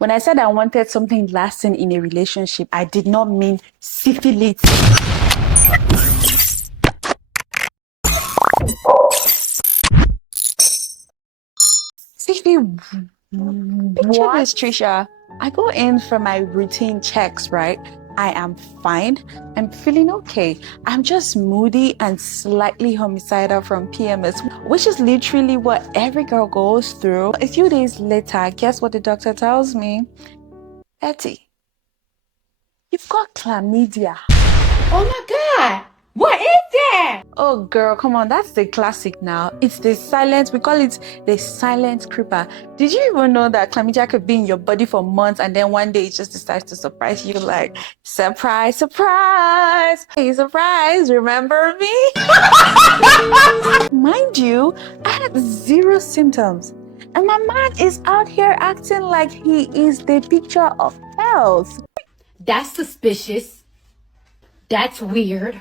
When I said I wanted something lasting in a relationship, I did not mean syphilis. Picture this, Trisha. I go in for my routine checks, right? I am fine. I'm feeling okay. I'm just moody and slightly homicidal from PMS, which is literally what every girl goes through. A few days later, guess what the doctor tells me? Betty, you've got chlamydia. Oh my God! What is that? Oh girl, come on, that's the classic now. It's the silent, we call it the silent creeper. Did you even know that chlamydia could be in your body for months and then one day it just decides to surprise you like, surprise, surprise, hey, surprise, remember me? Mind you, I had zero symptoms. And my man is out here acting like he is the picture of health. That's suspicious. That's weird.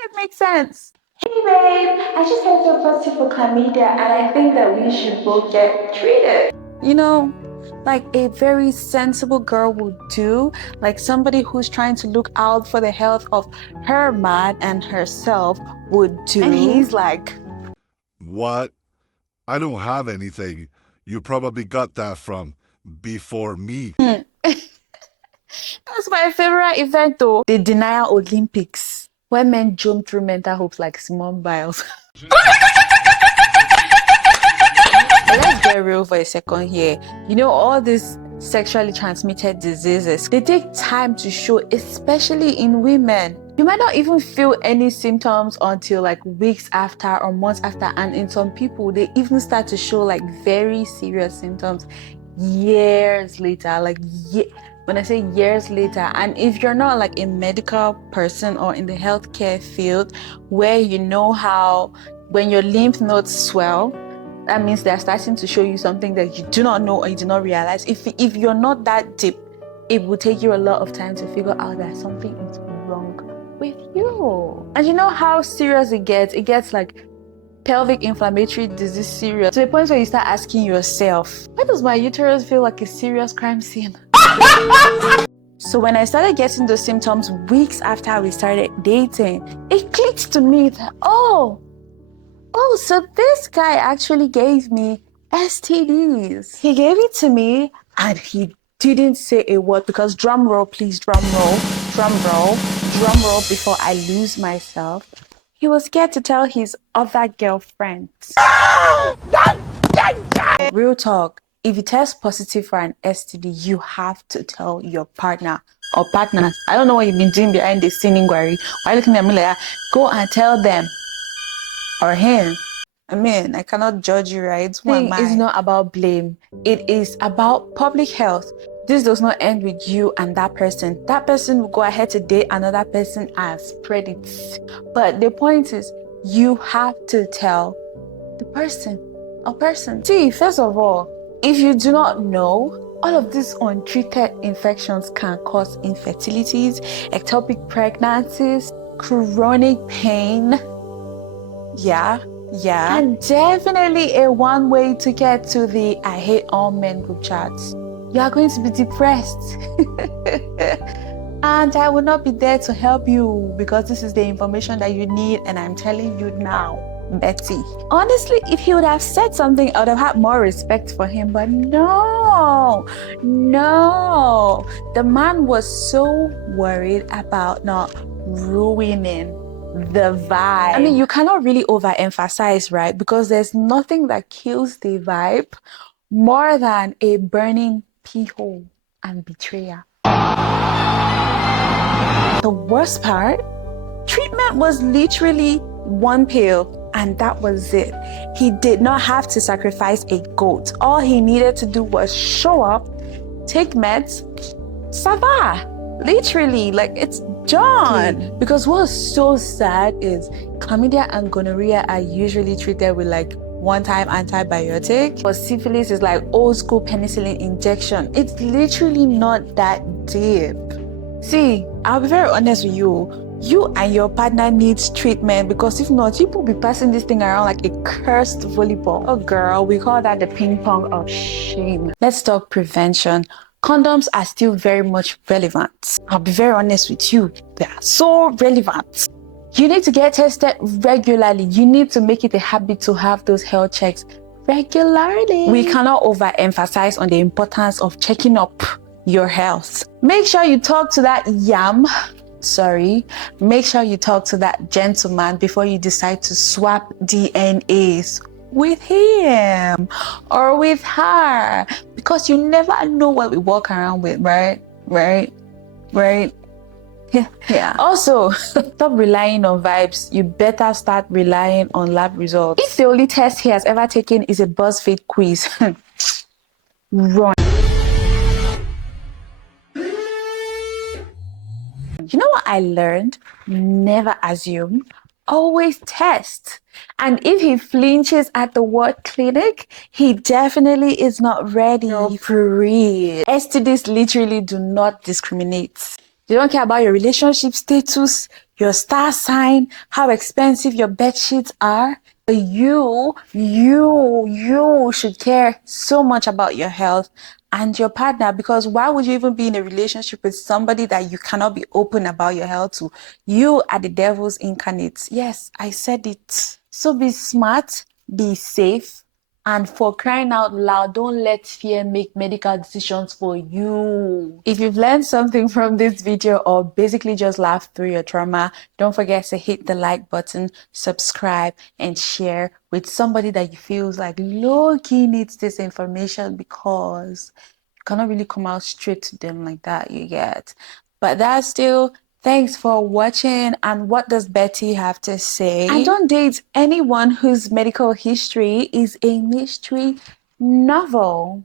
It makes sense. Hey babe, I just tested positive for chlamydia and I think that we should both get treated. You know, like a very sensible girl would do, like somebody who's trying to look out for the health of her man and herself would do. And he's like, what? I don't have anything. You probably got that from before me. That's my favorite event though. The Denial Olympics, where men jump through mental hoops like Simone Biles. Let's get real for a second here. You know, all these sexually transmitted diseases, they take time to show, especially in women. You might not even feel any symptoms until like weeks after or months after, and in some people they even start to show like very serious symptoms years later, when I say years later. And if you're not like a medical person or in the healthcare field where you know how when your lymph nodes swell, that means they're starting to show you something that you do not know or you do not realize. If you're not that deep, it will take you a lot of time to figure out that something is wrong with you. And you know how serious it gets? It gets like pelvic inflammatory disease serious, to the point where you start asking yourself, why does my uterus feel like a serious crime scene? So when I started getting those symptoms weeks after we started dating, it clicked to me that, oh, so this guy actually gave me STDs. He gave it to me and he didn't say a word, because drum roll, please, drum roll, drum roll, drum roll before I lose myself. He was scared to tell his other girlfriends. Real talk, if you test positive for an STD, you have to tell your partner or partners. I don't know what you've been doing behind the scene inquiry. Why are you looking at me like that? Go and tell them or him. I mean, I cannot judge you, right? Who am I? It's not about blame. It is about public health. This does not end with you and that person. That person will go ahead to date another person and spread it. But the point is, you have to tell the person or person. See, first of all, if you do not know, all of these untreated infections can cause infertilities, ectopic pregnancies, chronic pain. Yeah. And definitely a one way to get to the I hate all men group chats. You are going to be depressed. And I will not be there to help you, because this is the information that you need and I'm telling you now, Betty. Honestly, if he would have said something, I would have had more respect for him, but no. The man was so worried about not ruining the vibe. I mean, you cannot really overemphasize, right? Because there's nothing that kills the vibe more than a burning pee hole and betrayal. The worst part, treatment was literally one pill and that was it. He did not have to sacrifice a goat. All he needed to do was show up, take meds, ça va. Literally, like, it's done. Because what's so sad is chlamydia and gonorrhea are usually treated with like one-time antibiotic, but syphilis is like old school penicillin injection. It's literally not that deep. See, I'll be very honest with you. You and your partner needs treatment, because if not, people will be passing this thing around like a cursed volleyball. Oh girl, we call that the ping pong of shame. Let's talk prevention. condoms are still very much relevant. I'll be very honest with you, they are so relevant. You need to get tested regularly. You need to make it a habit to have those health checks regularly. We cannot overemphasize on the importance of checking up your health. Make sure you talk to that make sure you talk to that gentleman before you decide to swap DNAs with him or with her, because you never know what we walk around with, right? Yeah. Also, stop relying on vibes. You better start relying on lab results. If the only test he has ever taken is a BuzzFeed quiz, run. You know what I learned? Never assume. Always test. And if he flinches at the word clinic, he definitely is not ready. No, for real. STDs literally do not discriminate. They don't care about your relationship status, your star sign, how expensive your bed sheets are. You should care so much about your health and your partner, because why would you even be in a relationship with somebody that you cannot be open about your health to? You are the devil's incarnate. Yes, I said it. So be smart, be safe, and for crying out loud, don't let fear make medical decisions for you. If you've learned something from this video or basically just laughed through your trauma, don't forget to hit the like button, subscribe, and share with somebody that you feel like low-key needs this information, because you cannot really come out straight to them like that, you get. But that's still... Thanks for watching. And what does Betty have to say? And don't date anyone whose medical history is a mystery novel.